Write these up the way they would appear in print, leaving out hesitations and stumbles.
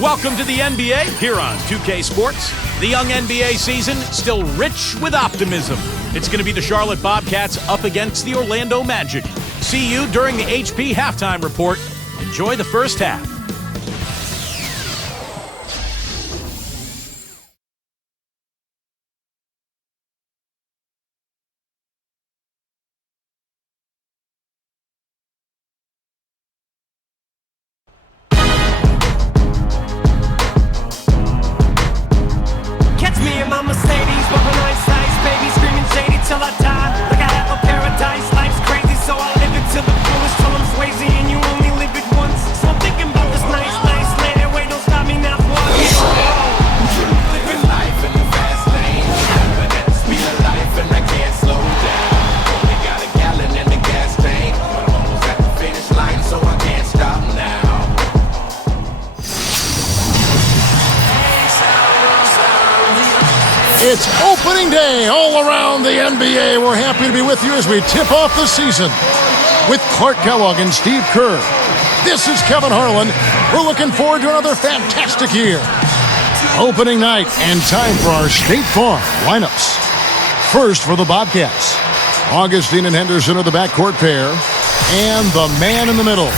Welcome to the NBA here on 2K Sports. The young NBA season still rich with optimism. It's going to be the Charlotte Bobcats up against the Orlando Magic. See you during the HP Halftime Report. Enjoy the first half. It's opening day all around the NBA. We're happy to be with you as we tip off the season with Clark Kellogg and Steve Kerr. This is Kevin Harlan. We're looking forward to another fantastic year. Opening night and time for our State Farm lineups. First for the Bobcats, Augustine and Henderson are the backcourt pair, and the man in the middle,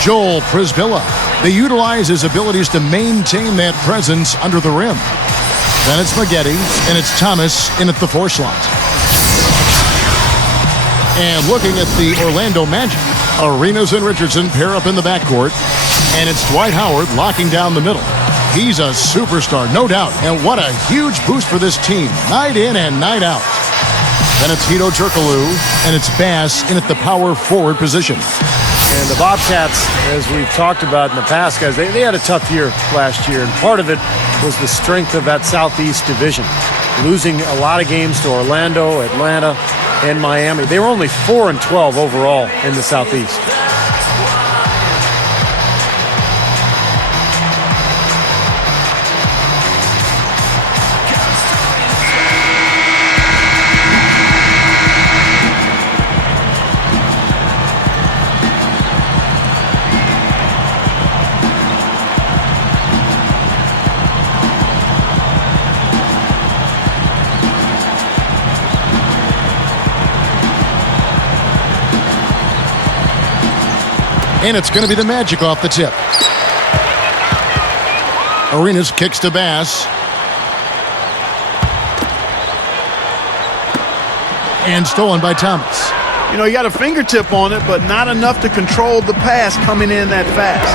Joel Prisbilla. They utilize his abilities to maintain that presence under the rim. Then it's Maggette, and it's Thomas in at the 4 slot. And looking at the Orlando Magic, Arenas and Richardson pair up in the backcourt, and it's Dwight Howard locking down the middle. He's a superstar, no doubt, and what a huge boost for this team, night in and night out. Then it's Hedo Turkoglu, and it's Bass in at the power forward position. And the Bobcats, as we've talked about in the past, guys, they had a tough year last year, and part of it was the strength of that Southeast division. Losing a lot of games to Orlando, Atlanta, and Miami. They were only 4-12 overall in the Southeast. And it's going to be the Magic off the tip. Arenas kicks to Bass. And stolen by Thomas. You know, he got a fingertip on it, but not enough to control the pass coming in that fast.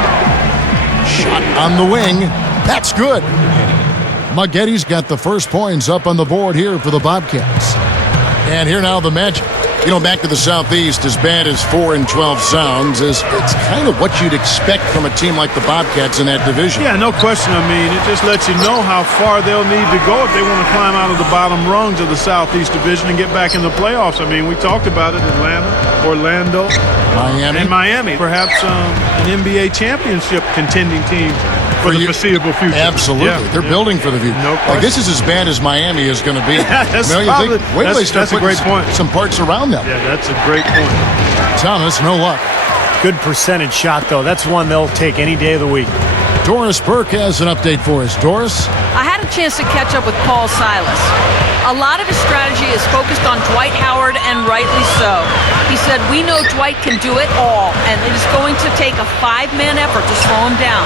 Shot on the wing. That's good. Maggette's got the first points up on the board here for the Bobcats. And here now the Magic. You know, back to the Southeast, as bad as 4-12 sounds, it's kind of what you'd expect from a team like the Bobcats in that division. Yeah, no question. I mean, it just lets you know how far they'll need to go if they want to climb out of the bottom rungs of the Southeast division and get back in the playoffs. I mean, we talked about it, Atlanta, Orlando, and Miami. Perhaps an NBA championship contending team for the foreseeable future. Absolutely. Yeah, they're building for the future. No question. Like, this is as bad as Miami is going to be. That's a great point. Some parts around them. Yeah, that's a great point. Thomas, no luck. Good percentage shot, though. That's one they'll take any day of the week. Doris Burke has an update for us. Doris? I had a chance to catch up with Paul Silas. A lot of his strategy is focused on Dwight Howard, and rightly so. He said, we know Dwight can do it all, and it is going to take a 5-man effort to slow him down.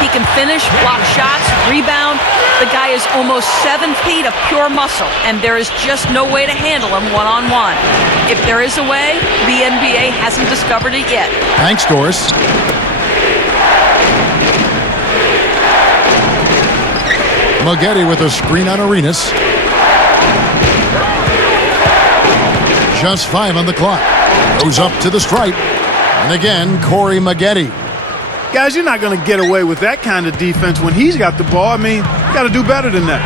He can finish, block shots, rebound. The guy is almost 7 feet of pure muscle, and there is just no way to handle him one-on-one. If there is a way, the NBA hasn't discovered it yet. Thanks, Doris. Maggette with a screen on Arenas. Just 5 on the clock. Goes up to the stripe. And again, Corey Maggette. Guys, you're not going to get away with that kind of defense when he's got the ball. I mean, you got to do better than that.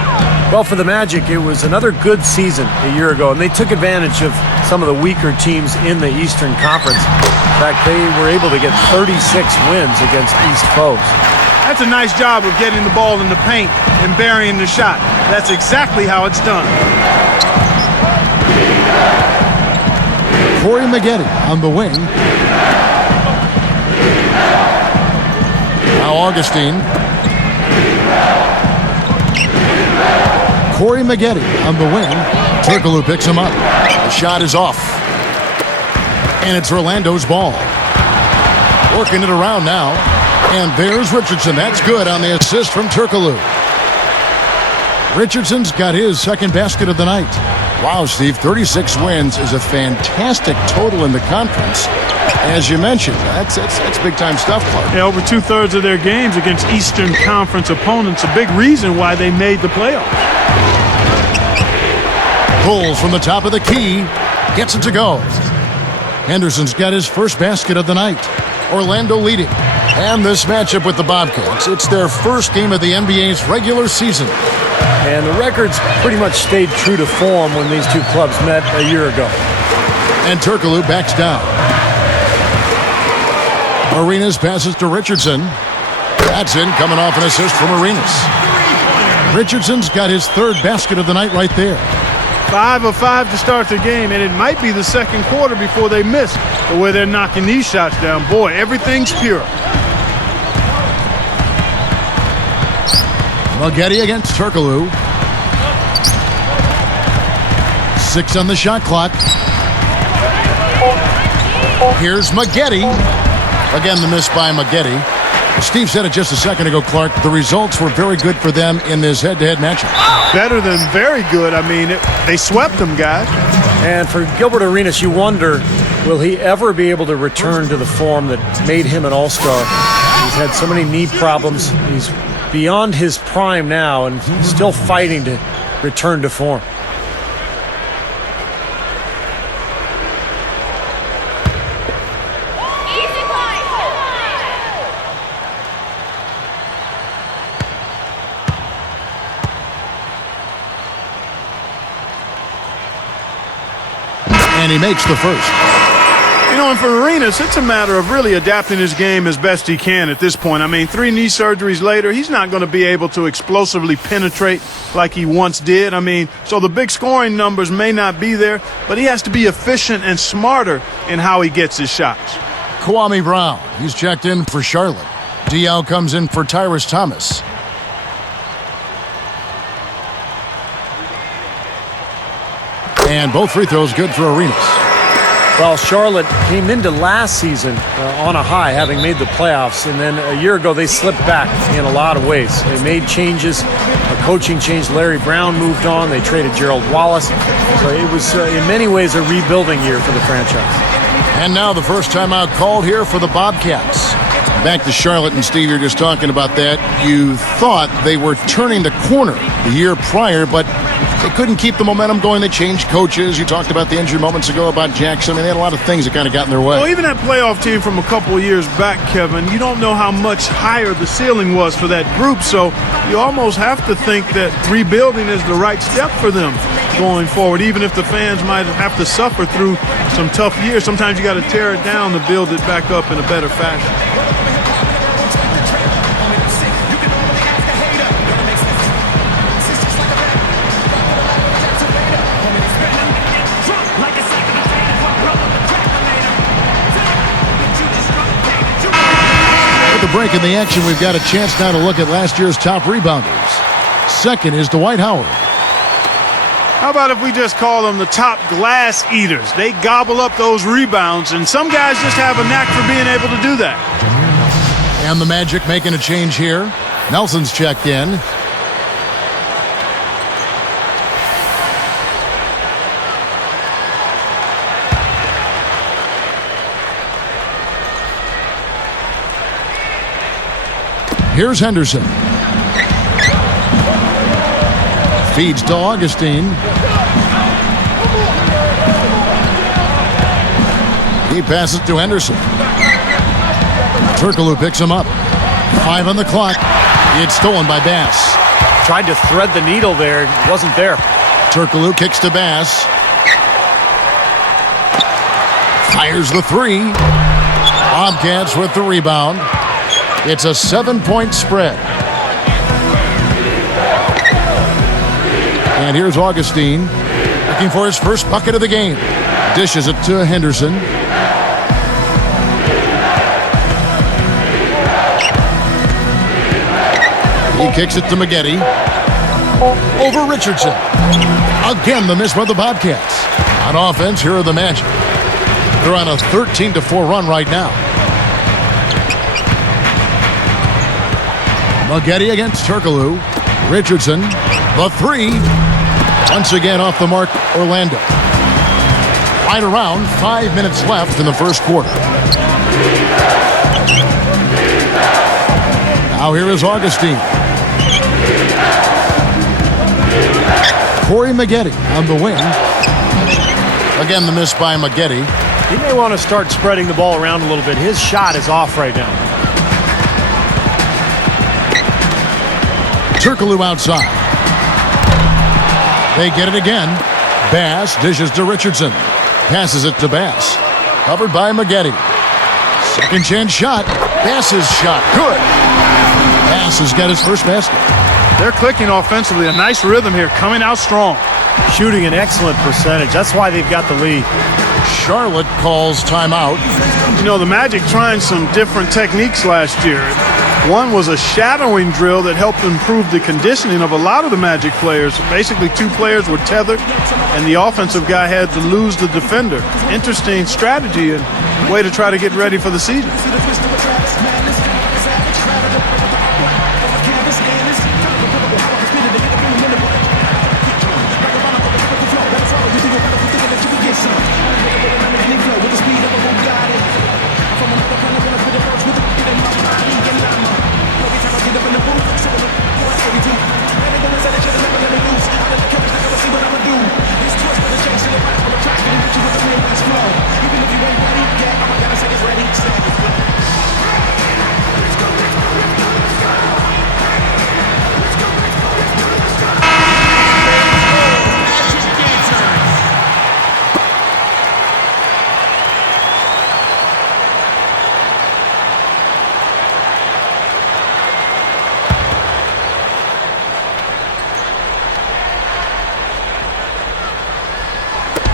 Well, for the Magic, it was another good season a year ago, and they took advantage of some of the weaker teams in the Eastern Conference. In fact, they were able to get 36 wins against East foes. That's a nice job of getting the ball in the paint and burying the shot. That's exactly how it's done. Corey Maggette on the wing. Now Augustine. Corey Maggette on the wing. Turkoglu picks him up. The shot is off. And it's Orlando's ball. Working it around now. And there's Richardson. That's good on the assist from Turkoglu. Richardson's got his second basket of the night. Wow, Steve, 36 wins is a fantastic total in the conference. As you mentioned, that's big-time stuff, Clark. Yeah, over two-thirds of their games against Eastern Conference opponents. A big reason why they made the playoffs. Pulls from the top of the key. Gets it to go. Henderson's got his first basket of the night. Orlando leading. And this matchup with the Bobcats, it's their first game of the NBA's regular season. And the records pretty much stayed true to form when these two clubs met a year ago. And Turkoglu backs down. Arenas passes to Richardson. That's in, coming off an assist from Arenas. Richardson's got his third basket of the night right there. 5 of 5 to start the game, and it might be the second quarter before they miss. But where they're knocking these shots down, boy, everything's pure. Maggette against Turkoglu. 6 on the shot clock. Here's Maggette. Again, the miss by Maggette. Steve said it just a second ago, Clark. The results were very good for them in this head-to-head matchup. Better than very good. I mean, they swept them, guys. And for Gilbert Arenas, you wonder, will he ever be able to return to the form that made him an all-star? He's had so many knee problems. He's beyond his prime now and still fighting to return to form. And he makes the first. You know, and for Arenas, it's a matter of really adapting his game as best he can at this point. I mean, 3 knee surgeries later, he's not going to be able to explosively penetrate like he once did. I mean, so the big scoring numbers may not be there, but he has to be efficient and smarter in how he gets his shots. Kwame Brown, he's checked in for Charlotte. Diaw comes in for Tyrus Thomas. And both free throws good for Arenas. Well, Charlotte came into last season on a high, having made the playoffs, and then a year ago they slipped back in a lot of ways. They made changes. A coaching change. Larry Brown moved on. They traded Gerald Wallace. So it was, in many ways, a rebuilding year for the franchise. And now the first time out called here for the Bobcats. Back to Charlotte, and Steve, you're just talking about that. You thought they were turning the corner the year prior, but they couldn't keep the momentum going. They changed coaches. You talked about the injury moments ago about Jackson. I mean, they had a lot of things that kind of got in their way. Well, even that playoff team from a couple of years back, Kevin, you don't know how much higher the ceiling was for that group, so you almost have to think that rebuilding is the right step for them going forward, even if the fans might have to suffer through some tough years. Sometimes you got to tear it down to build it back up in a better fashion. Break in the action, we've got a chance now to look at last year's top rebounders. Second is Dwight Howard. How about if we just call them the top glass eaters? They gobble up those rebounds, and some guys just have a knack for being able to do that. And the Magic making a change here. Nelson's checked in. Here's Henderson. Feeds to Augustine. He passes to Henderson. Turkoglu picks him up. 5 on the clock. It's stolen by Bass. Tried to thread the needle there. It wasn't there. Turkoglu kicks to Bass. Fires the 3. Bobcats with the rebound. It's a 7-point spread. And here's Augustine looking for his first bucket of the game. Dishes it to Henderson. He kicks it to Maggette. Over Richardson. Again, the miss by the Bobcats. On offense, here are the Magic. They're on a 13-4 run right now. Maggette against Turkoglu. Richardson, the three. Once again off the mark, Orlando. Right around 5 minutes left in the first quarter. Now here is Augustine. Corey Maggette on the wing. Again, the miss by Maggette. He may want to start spreading the ball around a little bit. His shot is off right now. Turkoglu outside. They get it again. Bass dishes to Richardson. Passes it to Bass. Covered by Maggette. Second chance shot. Bass's shot. Good. Bass has got his first basket. They're clicking offensively. A nice rhythm here. Coming out strong. Shooting an excellent percentage. That's why they've got the lead. Charlotte calls timeout. You know, the Magic trying some different techniques last year. One was a shadowing drill that helped improve the conditioning of a lot of the Magic players. Basically, two players were tethered, and the offensive guy had to lose the defender. Interesting strategy and way to try to get ready for the season.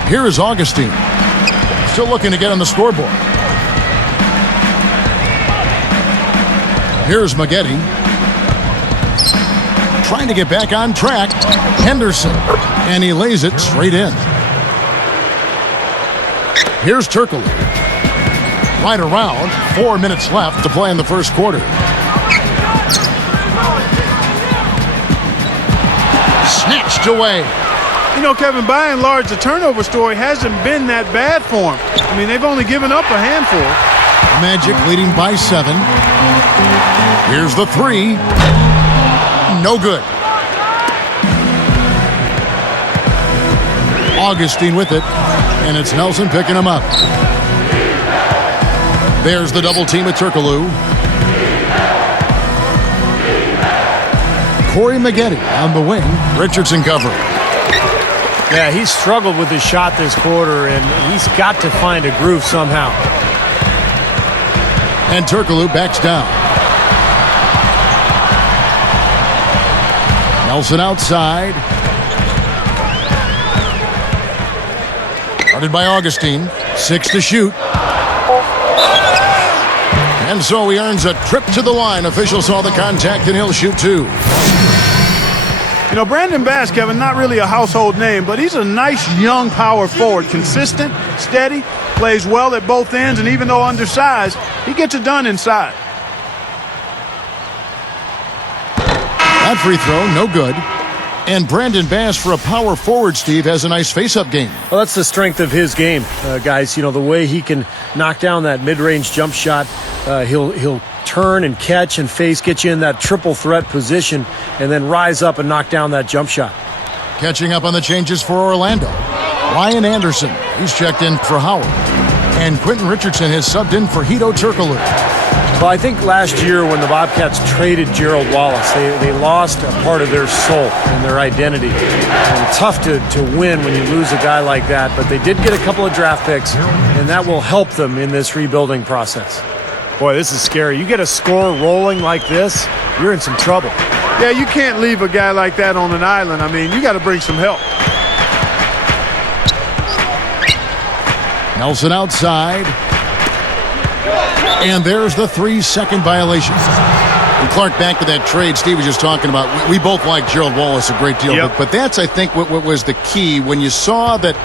Here is Augustine. Still looking to get on the scoreboard. Here's Maggette. Trying to get back on track. Henderson. And he lays it straight in. Here's Turkoglu. Right around 4 minutes left to play in the first quarter. Snatched away. You know, Kevin, by and large, the turnover story hasn't been that bad for them. I mean, they've only given up a handful. Magic leading by 7. Here's the three. No good. Augustine with it, and it's Nelson picking him up. There's the double team at Turkoglu. Corey Maggette on the wing. Richardson covering. Yeah, he's struggled with his shot this quarter, and he's got to find a groove somehow. And Turkoglu backs down. Nelson outside. Guarded by Augustine. 6 to shoot. And so he earns a trip to the line. Officials saw the contact, and he'll shoot 2. You know, Brandon Bass, Kevin, not really a household name, but he's a nice young power forward. Consistent, steady, plays well at both ends, and even though undersized, he gets it done inside. That free throw, no good. And Brandon Bass, for a power forward, Steve, has a nice face-up game. Well, that's the strength of his game, guys. You know, the way he can knock down that mid-range jump shot, he'll turn and catch and face, get you in that triple threat position, and then rise up and knock down that jump shot. Catching up on the changes for Orlando. Ryan Anderson, he's checked in for Howard. And Quentin Richardson has subbed in for Hedo Turkoglu. Well, I think last year when the Bobcats traded Gerald Wallace, they lost a part of their soul and their identity. And tough to win when you lose a guy like that, but they did get a couple of draft picks, and that will help them in this rebuilding process. Boy, this is scary. You get a score rolling like this, you're in some trouble. Yeah, you can't leave a guy like that on an island. I mean, you got to bring some help. Nelson outside. And there's the 3-second violation. And Clark, back to that trade Steve was just talking about. We both like Gerald Wallace a great deal, Yep. but that's, I think, what was the key. When you saw that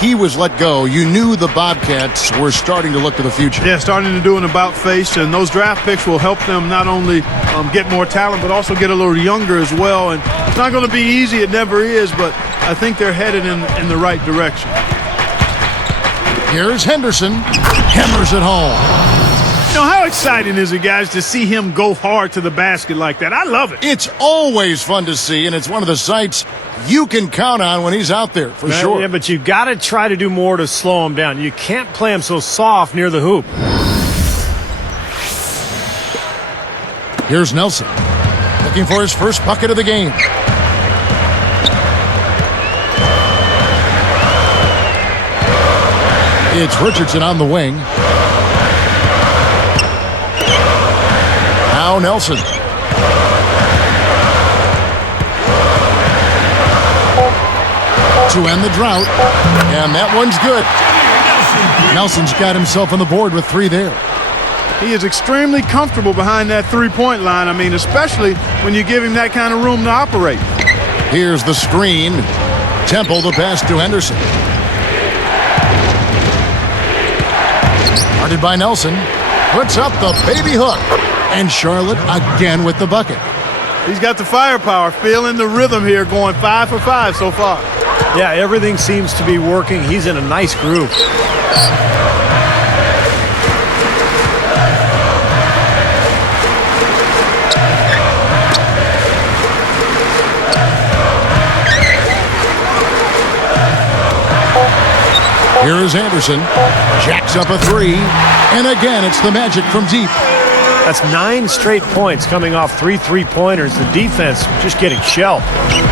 he was let go, you knew the Bobcats were starting to look to the future. Yeah, starting to do an about face, and those draft picks will help them not only get more talent, but also get a little younger as well. And it's not going to be easy. It never is, but I think they're headed in the right direction. Here's Henderson. Hammers it home. You know, how exciting is it, guys, to see him go hard to the basket like that? I love it. It's always fun to see, and it's one of the sights you can count on when he's out there, for sure. Yeah, but you got to try to do more to slow him down. You can't play him so soft near the hoop. Here's Nelson, looking for his first bucket of the game. It's Richardson on the wing. Now Nelson. To end the drought. And that one's good. Nelson's got himself on the board with 3 there. He is extremely comfortable behind that three-point line. I mean, especially when you give him that kind of room to operate. Here's the screen. Temple the pass to Henderson. Guarded by Nelson. Puts up the baby hook. And Charlotte again with the bucket. He's got the firepower, feeling the rhythm here, going 5 for 5 so far. Yeah, everything seems to be working. He's in a nice groove. Here is Anderson. Jacks up a 3. And again, it's the Magic from deep. That's 9 straight points coming off 3 3-pointers. The defense just getting shelled.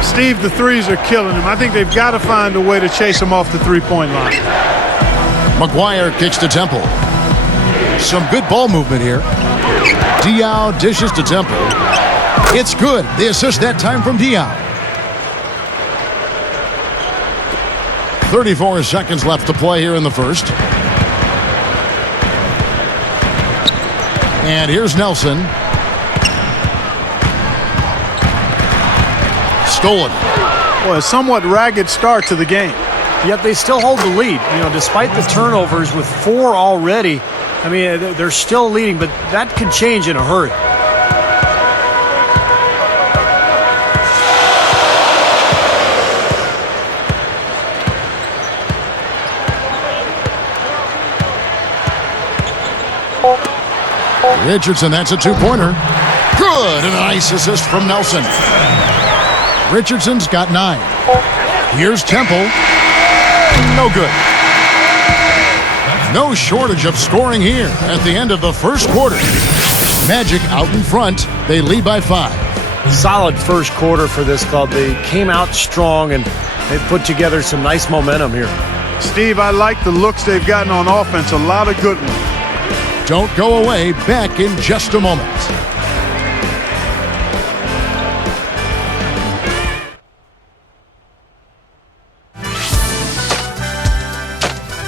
Steve, the threes are killing him. I think they've got to find a way to chase him off the three-point line. McGuire kicks to Temple. Some good ball movement here. Diaw dishes to Temple. It's good. The assist that time from Diaw. 34 seconds left to play here in the first. And here's Nelson. Stolen. Well, a somewhat ragged start to the game. Yet they still hold the lead. You know, despite the turnovers with 4 already, I mean, they're still leading, but that could change in a hurry. Richardson, that's a 2-pointer. Good, and a nice assist from Nelson. Richardson's got 9. Here's Temple. No good. No shortage of scoring here at the end of the first quarter. Magic out in front. They lead by 5. Solid first quarter for this club. They came out strong, and they put together some nice momentum here. Steve, I like the looks they've gotten on offense. A lot of good ones. Don't go away. Back in just a moment.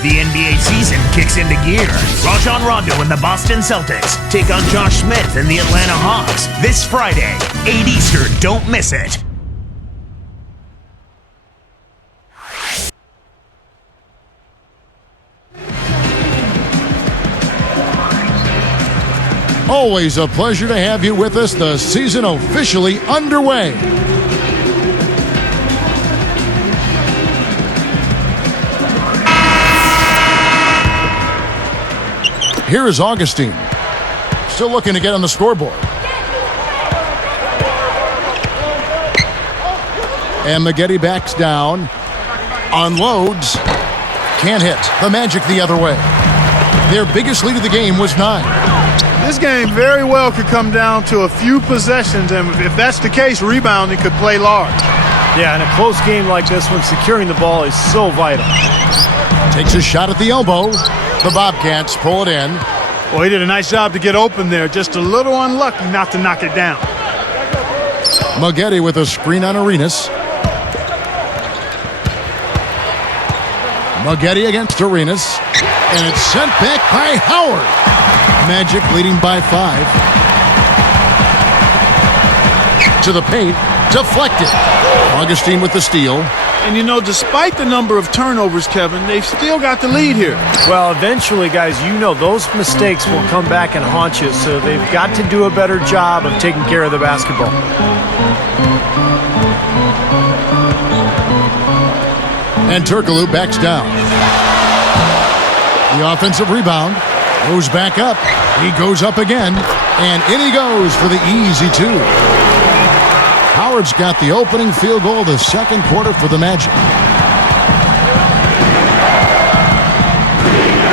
The NBA season kicks into gear. Rajon Rondo and the Boston Celtics take on Josh Smith and the Atlanta Hawks this Friday, 8 Eastern. Don't miss it. Always a pleasure to have you with us. The season officially underway. Here is Augustine. Still looking to get on the scoreboard. And Maggette backs down. Unloads. Can't hit. The Magic the other way. Their biggest lead of the game was 9. This game very well could come down to a few possessions, and if that's the case, rebounding could play large. Yeah, in a close game like this one, securing the ball is so vital. Takes a shot at the elbow. The Bobcats pull it in. Well, he did a nice job to get open there. Just a little unlucky not to knock it down. Maggette with a screen on Arenas. Maggette against Arenas. And it's sent back by Howard. Magic leading by 5. to the paint. Deflected. Augustine with the steal. And, you know, despite the number of turnovers, Kevin, they've still got the lead here. Well, eventually, guys, you know those mistakes will come back and haunt you, so they've got to do a better job of taking care of the basketball. And Turkoglu backs down. The offensive rebound goes back up. He goes up again, and in he goes for the easy two. Howard's got the opening field goal of the second quarter for the Magic.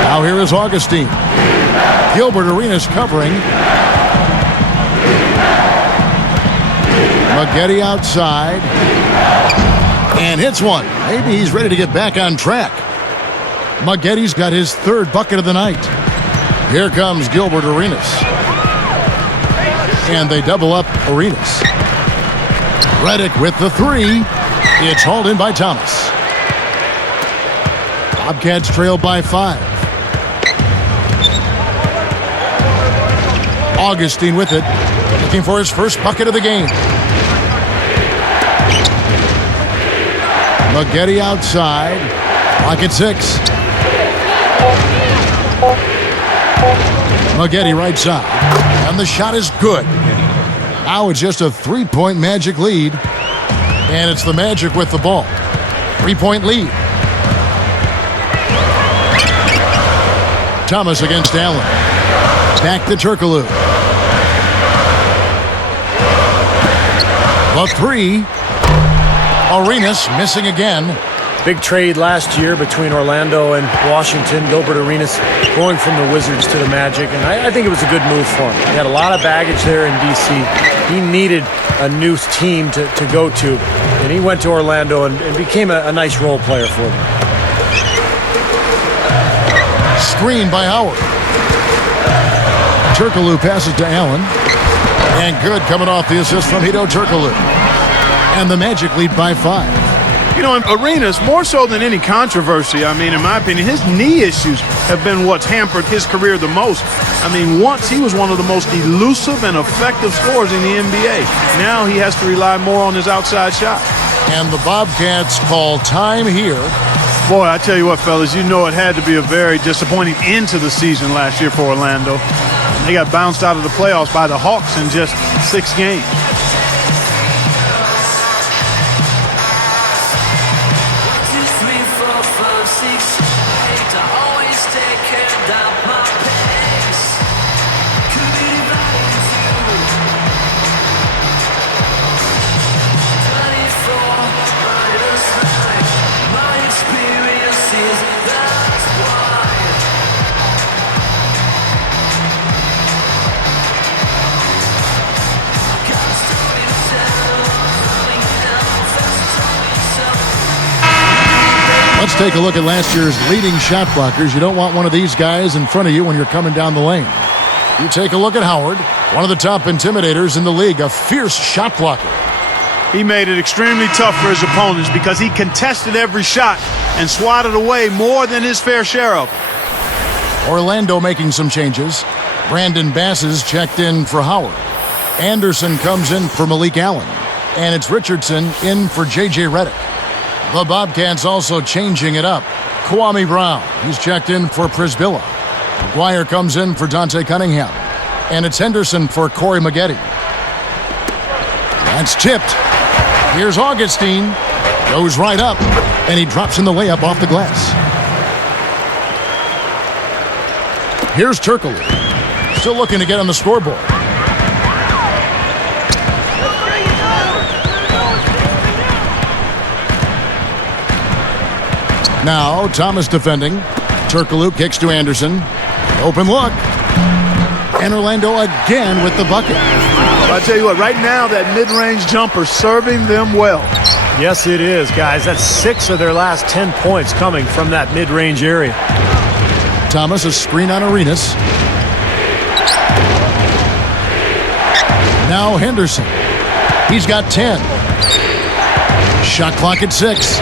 Now here is Augustine. Gilbert Arenas covering. Maggette outside. And hits one. Maybe he's ready to get back on track. Maggette's got his third bucket of the night. Here comes Gilbert Arenas. And they double up Arenas. Redick with the three. It's hauled in by Thomas. Bobcats trail by 5. Augustine with it. Looking for his first bucket of the game. Maggette outside. Pocket 6. Maggette right side. And the shot is good. Now it's just a 3-point Magic lead. And it's the Magic with the ball. 3-point lead. Thomas against Allen. Back to Turkoglu. The three. Arenas missing again. Big trade last year between Orlando and Washington. Gilbert Arenas going from the Wizards to the Magic, and I think it was a good move for him. He had a lot of baggage there in D.C. He needed a new team to go to, and he went to Orlando and became a nice role player for them. Screen by Howard. Turkoglu passes to Allen. And good coming off the assist from Hedo Turkoglu. And the Magic lead by 5. You know, Arenas, more so than any controversy, I mean, in my opinion, his knee issues have been what's hampered his career the most. I mean, once he was one of the most elusive and effective scorers in the NBA. Now he has to rely more on his outside shot. And the Bobcats call time here. Boy, I tell you what, fellas, you know it had to be a very disappointing end to the season last year for Orlando. They got bounced out of the playoffs by the Hawks in just 6 games. Let's take a look at last year's leading shot blockers. You don't want one of these guys in front of you when you're coming down the lane. You take a look at Howard, one of the top intimidators in the league, a fierce shot blocker. He made it extremely tough for his opponents because he contested every shot and swatted away more than his fair share of. Orlando making some changes. Brandon Bass is checked in for Howard. Anderson comes in for Malik Allen. And it's Richardson in for J.J. Redick. The Bobcats also changing it up. Kwame Brown, he's checked in for Prisbilla. McGuire comes in for Dante Cunningham. And it's Henderson for Corey Maggette. That's tipped. Here's Augustine. Goes right up. And he drops in the layup off the glass. Here's Turkoglu. Still looking to get on the scoreboard. Now, Thomas defending. Turkoglu kicks to Anderson. Open look. And Orlando again with the bucket. I tell you what, right now that mid-range jumper serving them well. Yes, it is, guys. That's 6 of their last 10 points coming from that mid-range area. Thomas, a screen on Arenas. Now Henderson. He's got 10. Shot clock at 6.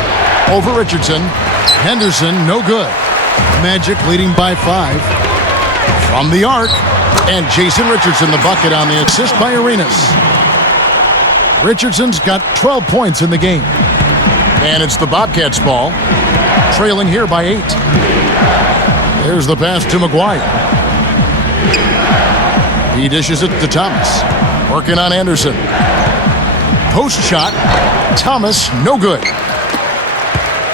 Over Richardson. Henderson, no good. Magic leading by 5. From the arc. And Jason Richardson, the bucket on the assist by Arenas. Richardson's got 12 points in the game. And it's the Bobcats' ball, trailing here by 8. There's the pass to McGuire. He dishes it to Thomas. Working on Anderson. Post shot. Thomas, no good.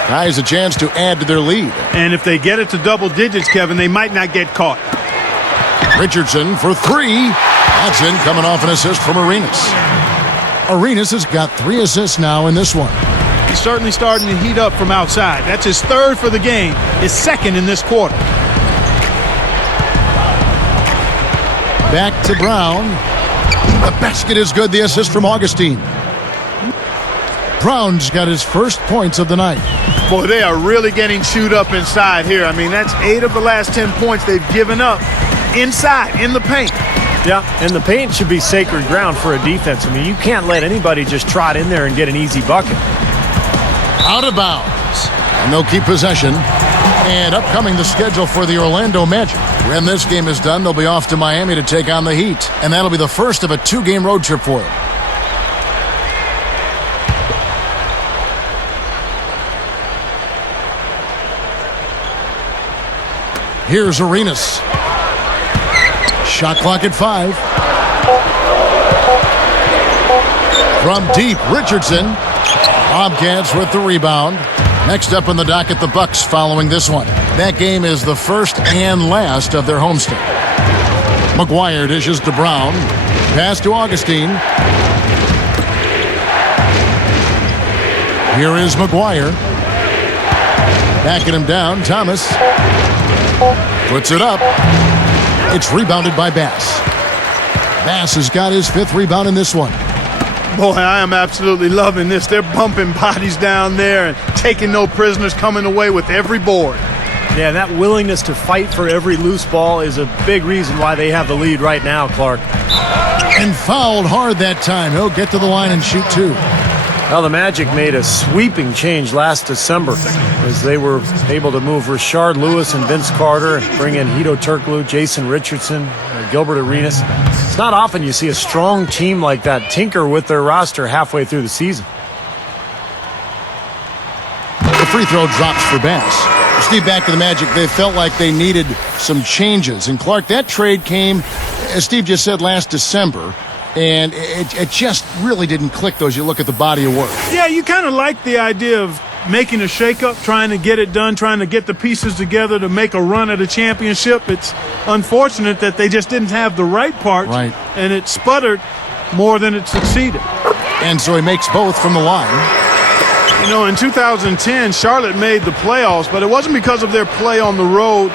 Guys, a chance to add to their lead. And if they get it to double digits, Kevin, they might not get caught. Richardson for 3. That's in, coming off an assist from Arenas. Arenas has got 3 assists now in this one. He's certainly starting to heat up from outside. That's his 3rd for the game, his 2nd in this quarter. Back to Brown. The basket is good, the assist from Augustine. Brown's got his first points of the night. Boy, they are really getting chewed up inside here. I mean, that's 8 of the last 10 points they've given up inside, in the paint. Yeah, and the paint should be sacred ground for a defense. I mean, you can't let anybody just trot in there and get an easy bucket. Out of bounds. And they'll keep possession. And upcoming the schedule for the Orlando Magic. When this game is done, they'll be off to Miami to take on the Heat. And that'll be the first of a 2-game road trip for them. Here's Arenas. Shot clock at 5. From deep, Richardson. Bobcats with the rebound. Next up on the docket, the Bucks following this one. That game is the first and last of their homestand. McGuire dishes to Brown. Pass to Augustine. Here is McGuire. Backing him down, Thomas. Puts it up. It's rebounded by Bass. Bass has got his 5th rebound in this one. Boy, I am absolutely loving this. They're bumping bodies down there and taking no prisoners, coming away with every board. Yeah, that willingness to fight for every loose ball is a big reason why they have the lead right now, Clark. And fouled hard that time. He'll get to the line and shoot 2. Well, the Magic made a sweeping change last December as they were able to move Rashard Lewis and Vince Carter and bring in Hedo Turkoglu, Jason Richardson, Gilbert Arenas. It's not often you see a strong team like that tinker with their roster halfway through the season. The free throw drops for Bass. Steve, back to the Magic. They felt like they needed some changes. And Clark, that trade came, as Steve just said, last December. And it just really didn't click, though, as you look at the body of work. Yeah, you kind of like the idea of making a shakeup, trying to get it done, trying to get the pieces together to make a run at a championship. It's unfortunate that they just didn't have the right parts, right, and it sputtered more than it succeeded. And so he makes both from the line. You know, in 2010, Charlotte made the playoffs, but it wasn't because of their play on the road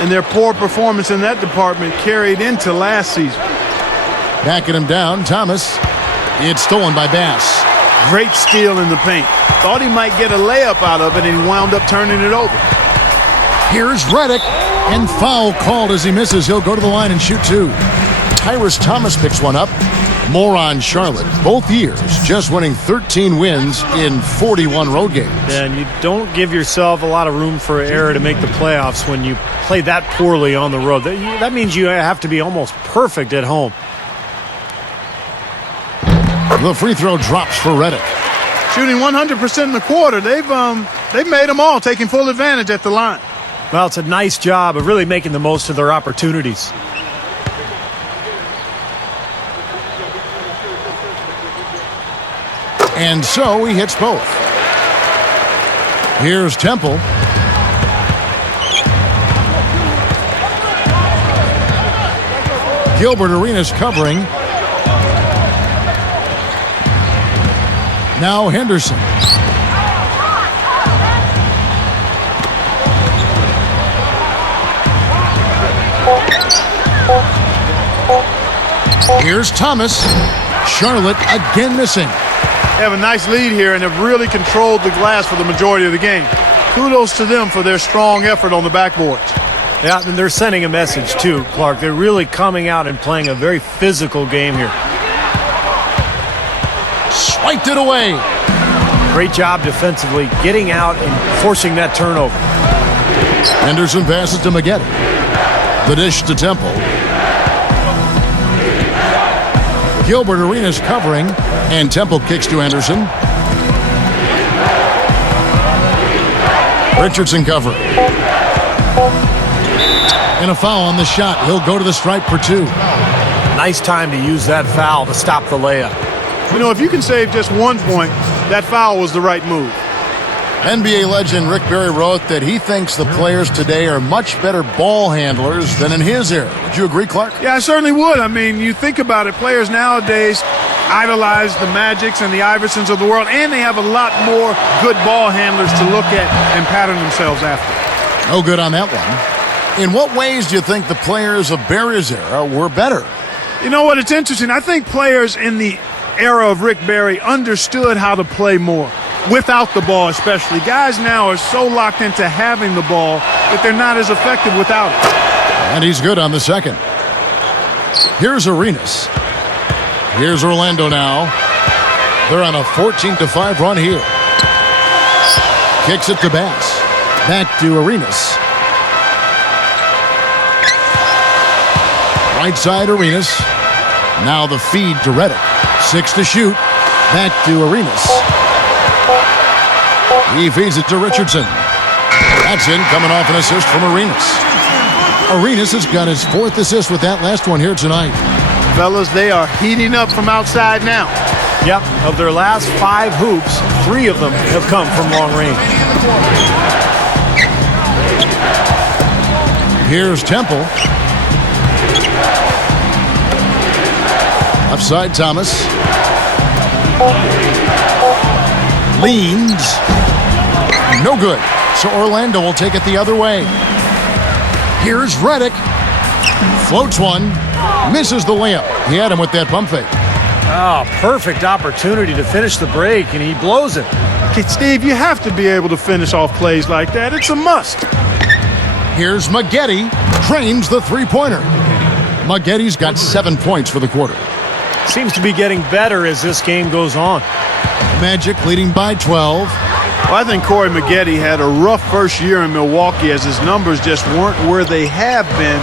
and their poor performance in that department carried into last season. Backing him down, Thomas. It's stolen by Bass. Great steal in the paint. Thought he might get a layup out of it, and he wound up turning it over. Here's Redick, and foul called as he misses. He'll go to the line and shoot 2. Tyrus Thomas picks one up. More on Charlotte. Both years just winning 13 wins in 41 road games. And you don't give yourself a lot of room for error to make the playoffs when you play that poorly on the road. That means you have to be almost perfect at home. The free throw drops for Redick. Shooting 100% in the quarter. They've made them all, taking full advantage at the line. Well, it's a nice job of really making the most of their opportunities. And so he hits both. Here's Temple. Gilbert Arenas covering. Now Henderson. Here's Thomas. Charlotte again missing. They have a nice lead here and have really controlled the glass for the majority of the game. Kudos to them for their strong effort on the backboards. Yeah, and they're sending a message too, Clark. They're really coming out and playing a very physical game here. Swiped it away. Great job defensively, getting out and forcing that turnover. Henderson passes to Maggette. The dish to Temple. Gilbert Arenas covering, and Temple kicks to Henderson. Richardson cover. And a foul on the shot. He'll go to the stripe for 2. Nice time to use that foul to stop the layup. You know, if you can save just 1 point, that foul was the right move. NBA legend Rick Barry wrote that he thinks the players today are much better ball handlers than in his era. Would you agree, Clark? Yeah, I certainly would. I mean, you think about it, players nowadays idolize the Magics and the Iversons of the world, and they have a lot more good ball handlers to look at and pattern themselves after. No good on that one. In what ways do you think the players of Barry's era were better? You know what? It's interesting. I think players in the era of Rick Barry understood how to play more. Without the ball especially. Guys now are so locked into having the ball that they're not as effective without it. And he's good on the second. Here's Arenas. Here's Orlando now. They're on a 14-5 run here. Kicks it to Bass. Back to Arenas. Right side Arenas. Now the feed to Redick. 6 to shoot. Back to Arenas. He feeds it to Richardson. That's in, coming off an assist from Arenas. Arenas has got his 4th assist with that last one here tonight. Fellas, they are heating up from outside now. Yep, of their last 5 hoops, 3 of them have come from long range. Here's Temple. Left side Thomas. Leans. No good. So Orlando will take it the other way. Here's Redick. Floats one. Misses the layup. He had him with that pump fake. Oh, perfect opportunity to finish the break, and he blows it. Okay, Steve, you have to be able to finish off plays like that. It's a must. Here's Maggette. Drains the three-pointer. Maggette's got 7 points for the quarter. Seems to be getting better as this game goes on. Magic leading by 12. Well, I think Corey Maggette had a rough first year in Milwaukee as his numbers just weren't where they have been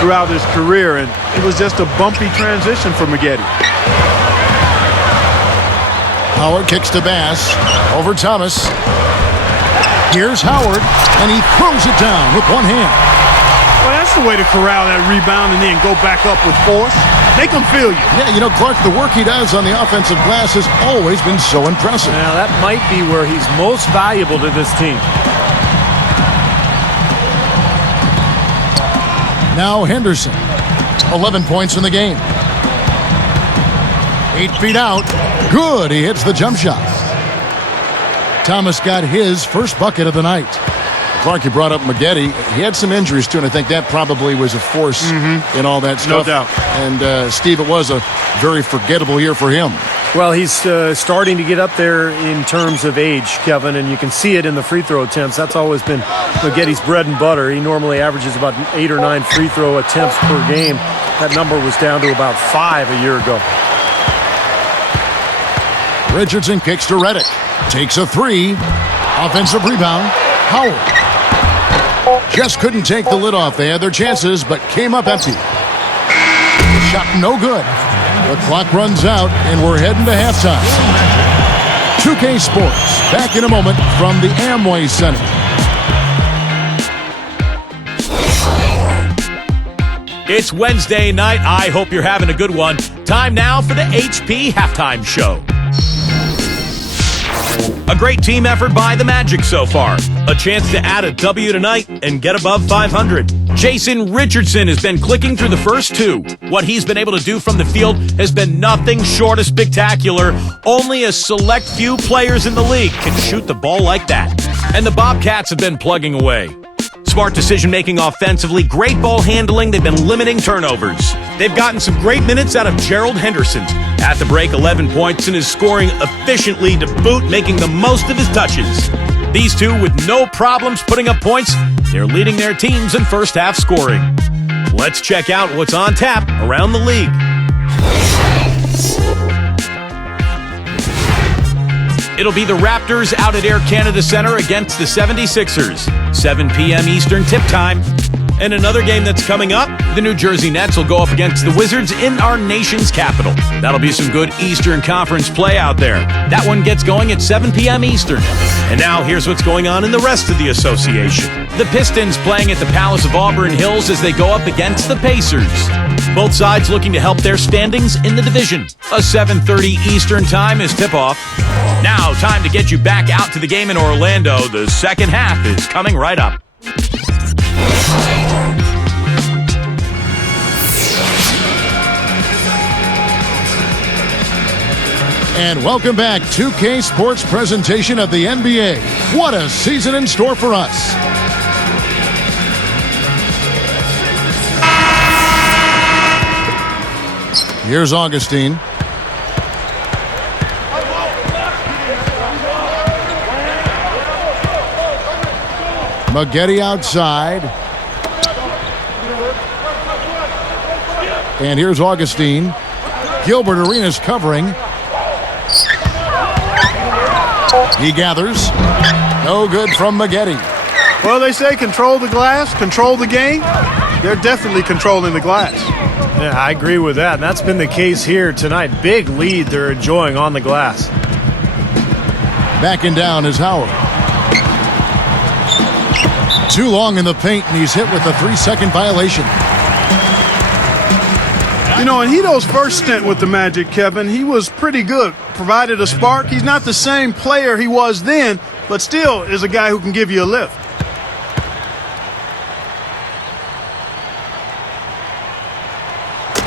throughout his career, and it was just a bumpy transition for Maggette. Howard kicks to Bass. Over Thomas. Here's Howard, and he throws it down with one hand. Well, that's the way to corral that rebound and then go back up with force. Make them feel you. Yeah, you know, Clark, the work he does on the offensive glass has always been so impressive. Now, that might be where he's most valuable to this team. Now Henderson. 11 points in the game. 8 feet out. Good. He hits the jump shot. Thomas got his first bucket of the night. Clark, you brought up Maggette. He had some injuries, too, and I think that probably was a force in all that stuff. No doubt. And, Steve, it was a very forgettable year for him. Well, he's starting to get up there in terms of age, Kevin, and you can see it in the free throw attempts. That's always been Magette's bread and butter. He normally averages about 8 or 9 free throw attempts per game. That number was down to about 5 a year ago. Richardson kicks to Redick. Takes a 3. Offensive rebound. Howard. Just couldn't take the lid off. They had their chances, but came up empty. Shot no good. The clock runs out, and we're heading to halftime. 2K Sports, back in a moment from the Amway Center. It's Wednesday night. I hope you're having a good one. Time now for the HP Halftime Show. A great team effort by the Magic so far. A chance to add a W tonight and get above 500. Jason Richardson has been clicking through the first 2. What he's been able to do from the field has been nothing short of spectacular. Only a select few players in the league can shoot the ball like that. And the Bobcats have been plugging away. Smart decision-making offensively, great ball handling. They've been limiting turnovers. They've gotten some great minutes out of Gerald Henderson. At the break, 11 points and is scoring efficiently to boot, making the most of his touches. These two, with no problems putting up points, they're leading their teams in first-half scoring. Let's check out what's on tap around the league. It'll be the Raptors out at Air Canada Center against the 76ers. 7 p.m. Eastern tip time. And another game that's coming up, the New Jersey Nets will go up against the Wizards in our nation's capital. That'll be some good Eastern Conference play out there. That one gets going at 7 p.m. Eastern. And now here's what's going on in the rest of the association. The Pistons playing at the Palace of Auburn Hills as they go up against the Pacers. Both sides looking to help their standings in the division. A 7:30 Eastern time is tip-off. Now, time to get you back out to the game in Orlando. The second half is coming right up. And welcome back, 2K Sports presentation of the NBA. What a season in store for us. Here's Augustine. Maggette outside. And here's Augustine. Gilbert Arenas covering. He gathers. No good from Maggette. Well, they say control the glass, control the game. They're definitely controlling the glass. Yeah, I agree with that. And that's been the case here tonight. Big lead they're enjoying on the glass. Backing down is Howard. Too long in the paint, and he's hit with a 3-second violation. You know, in Hito's first stint with the Magic, Kevin, he was pretty good. Provided a spark. He's not the same player he was then, but still is a guy who can give you a lift.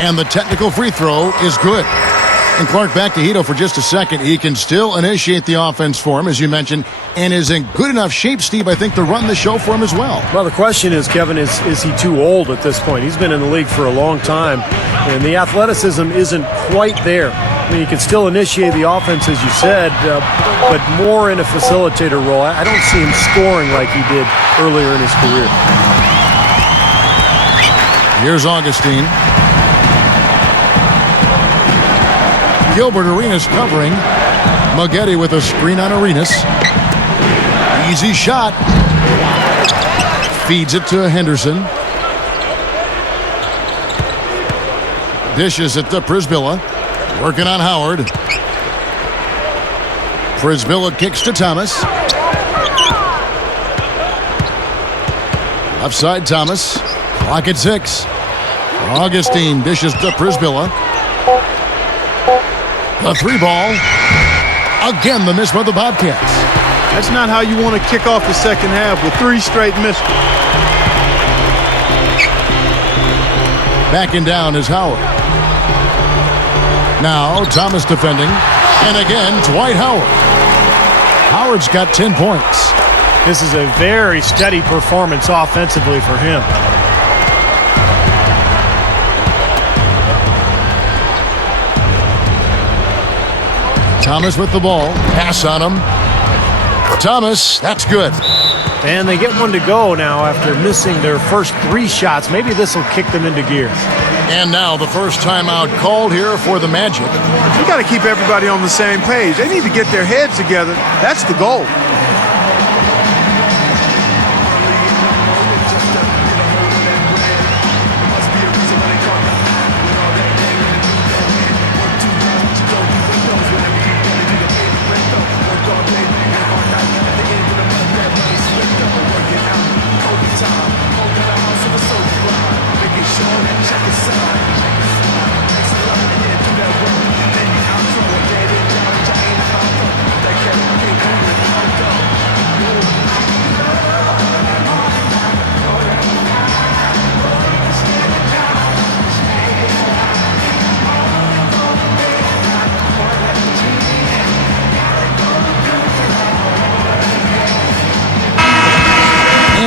And the technical free throw is good. And Clark, back to Hito for just a second. He can still initiate the offense for him, as you mentioned, and is in good enough shape, Steve, I think, to run the show for him as well. Well, the question is, Kevin, is he too old at this point? He's been in the league for a long time, and the athleticism isn't quite there. I mean, he can still initiate the offense, as you said, but more in a facilitator role. I don't see him scoring like he did earlier in his career. Here's Augustine. Gilbert Arenas covering. Maggette with a screen on Arenas. Easy shot. Feeds it to Henderson. Dishes it to Przybilla. Working on Howard. Przybilla kicks to Thomas. Offside Thomas. Clock at 6. Augustine dishes to Przybilla. The 3-ball. Again, the miss by the Bobcats. That's not how you want to kick off the second half with 3 straight misses. Backing down is Howard. Now Thomas defending. And again, Dwight Howard. Howard's got 10 points. This is a very steady performance offensively for him. Thomas with the ball. Pass on him. Thomas, that's good. And they get one to go now after missing their first 3 shots. Maybe this will kick them into gear. And now the first timeout called here for the Magic. You got to keep everybody on the same page. They need to get their heads together. That's the goal.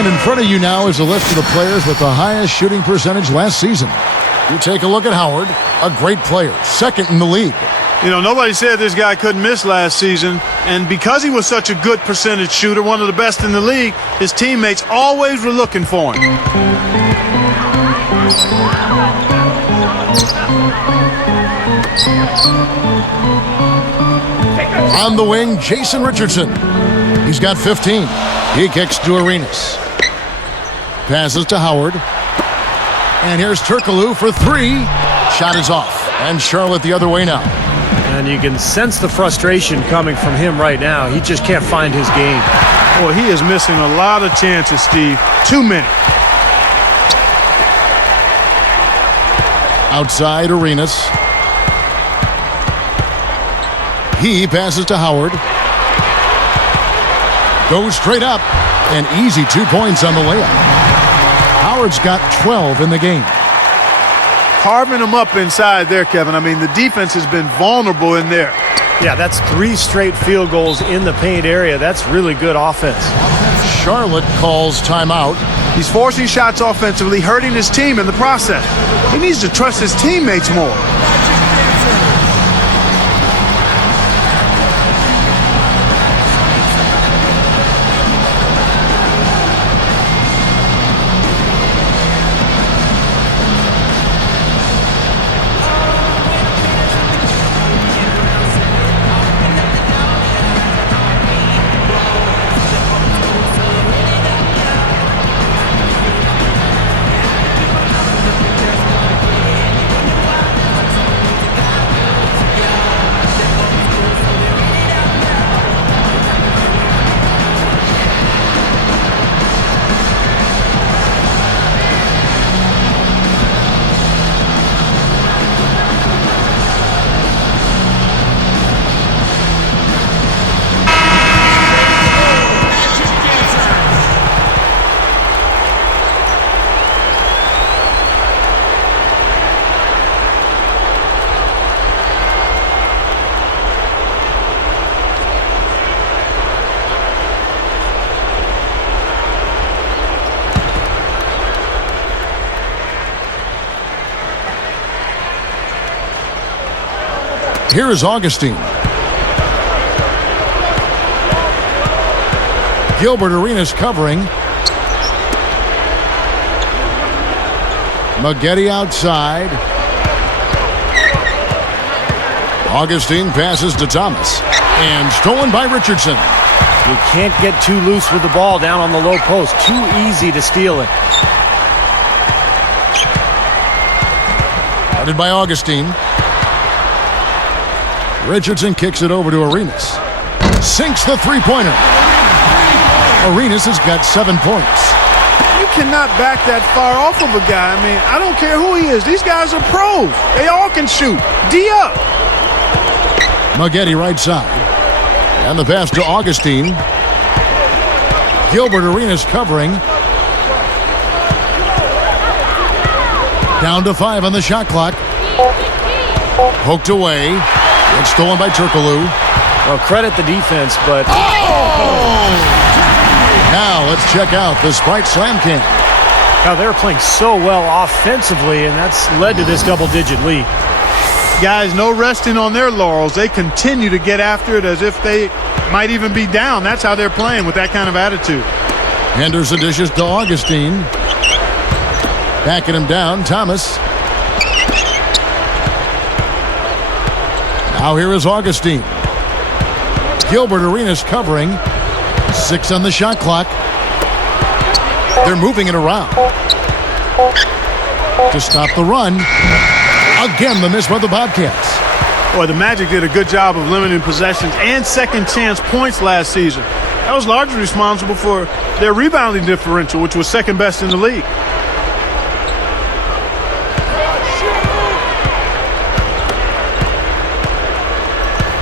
In front of you now is a list of the players with the highest shooting percentage last season. You take a look at Howard, a great player, second in the league. You know, nobody said this guy couldn't miss last season, and because he was such a good percentage shooter, one of the best in the league, his teammates always were looking for him. On the wing, Jason Richardson. He's got 15. He kicks to Arenas. Passes to Howard. And here's Turkoglu for three. Shot is off. And Charlotte the other way now. And you can sense the frustration coming from him right now. He just can't find his game. Well, he is missing a lot of chances, Steve. Too many. Outside Arenas. He passes to Howard. Goes straight up. An easy 2 points on the layup. Howard's got 12 in the game. Carving them up inside there, Kevin. I mean, the defense has been vulnerable in there. Yeah, that's 3 straight field goals in the paint area. That's really good offense. Charlotte calls timeout. He's forcing shots offensively, hurting his team in the process. He needs to trust his teammates more. Here is Augustine. Gilbert Arenas covering. Maggette outside. Augustine passes to Thomas. And stolen by Richardson. You can't get too loose with the ball down on the low post. Too easy to steal it. Guarded by Augustine. Richardson kicks it over to Arenas. Sinks the three-pointer. Arenas has got 7 points. You cannot back that far off of a guy. I mean, I don't care who he is. These guys are pros. They all can shoot. D up. Maggette right side. And the pass to Augustine. Gilbert Arenas covering. Down to 5 on the shot clock. Poked away. It's stolen by Turkoglu. Well, credit the defense, but... Now let's check out the Sprite Slam Can. Now, they're playing so well offensively, and that's led to this double-digit lead. Guys, no resting on their laurels. They continue to get after it as if they might even be down. That's how they're playing, with that kind of attitude. Henderson dishes to Augustine. Backing him down, Thomas. Now here is Augustine. Gilbert Arenas covering. 6 on the shot clock. They're moving it around. To stop the run. Again, the miss by the Bobcats. Boy, the Magic did a good job of limiting possessions and second chance points last season. That was largely responsible for their rebounding differential, which was second best in the league.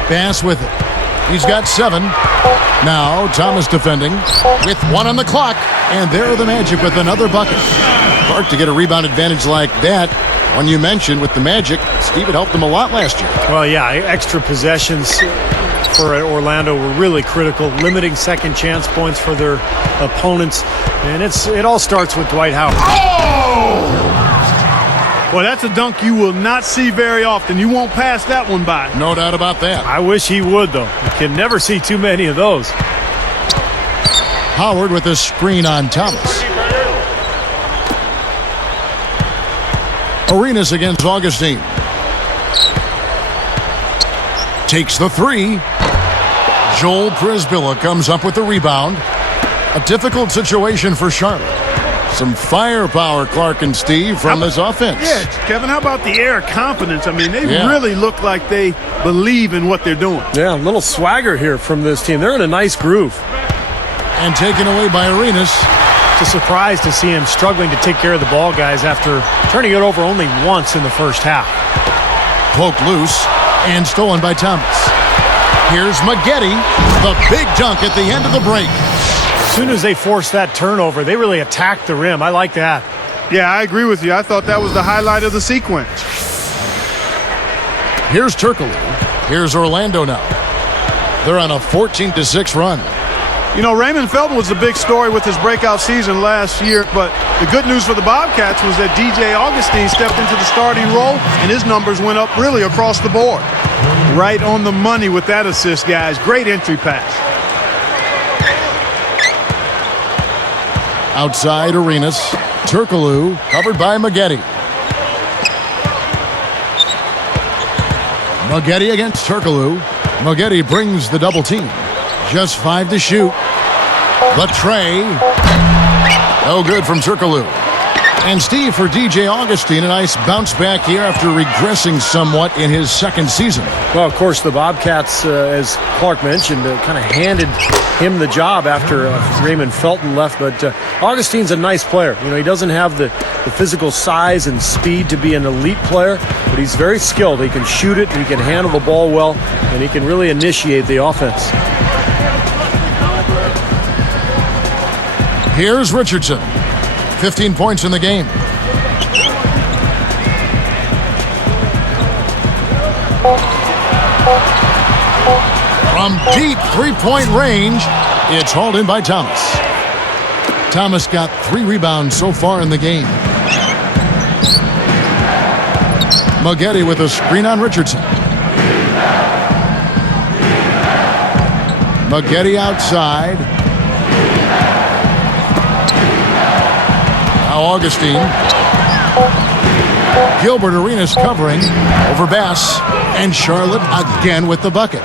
Bass with it. He's got 7. Now Thomas defending with 1 on the clock. And there are the Magic with another bucket. Hard to get a rebound advantage like that. One you mentioned with the Magic, Steve, it helped them a lot last year. Well, yeah, extra possessions for Orlando were really critical, limiting second chance points for their opponents. And it all starts with Dwight Howard. Oh! Well, that's a dunk you will not see very often. You won't pass that one by. No doubt about that. I wish he would, though. You can never see too many of those. Howard with a screen on Thomas. Arenas against Augustine. Takes the 3. Joel Prisbilla comes up with the rebound. A difficult situation for Charlotte. Some firepower, Clark and Steve, from this offense. Yeah, Kevin, how about the air confidence? I mean, they Yeah. really look like they believe in what they're doing. Yeah, a little swagger here from this team. They're in a nice groove. And taken away by Arenas. It's a surprise to see him struggling to take care of the ball, guys, after turning it over only once in the first half. Poked loose and stolen by Thomas. Here's Maggette, the big dunk at the end of the break. As soon as they forced that turnover, they really attacked the rim. I like that. Yeah, I agree with you. I thought that was the highlight of the sequence. Here's Turkoglu. Here's Orlando now. They're on a 14-6 run. You know, Raymond Felton was the big story with his breakout season last year, but the good news for the Bobcats was that DJ Augustine stepped into the starting role, and his numbers went up really across the board. Right on the money with that assist, guys. Great entry pass. Outside Arenas. Turkoglu covered by Maggette. Maggette against Turkoglu. Maggette brings the double team. Just 5 to shoot. The tray. No good from Turkoglu. And Steve, for DJ Augustine, a nice bounce back here after regressing somewhat in his second season. Well, of course, the Bobcats, as Clark mentioned, kind of handed him the job after Raymond Felton left. But Augustine's a nice player. You know, he doesn't have the physical size and speed to be an elite player, but he's very skilled. He can shoot it, he can handle the ball well, and he can really initiate the offense. Here's Richardson. 15 points in the game. From deep three-point range, it's hauled in by Thomas. Thomas got 3 rebounds so far in the game. Maggette with a screen on Richardson. Maggette outside. Now Augustine. Gilbert Arenas covering over Bass. And Charlotte again with the bucket.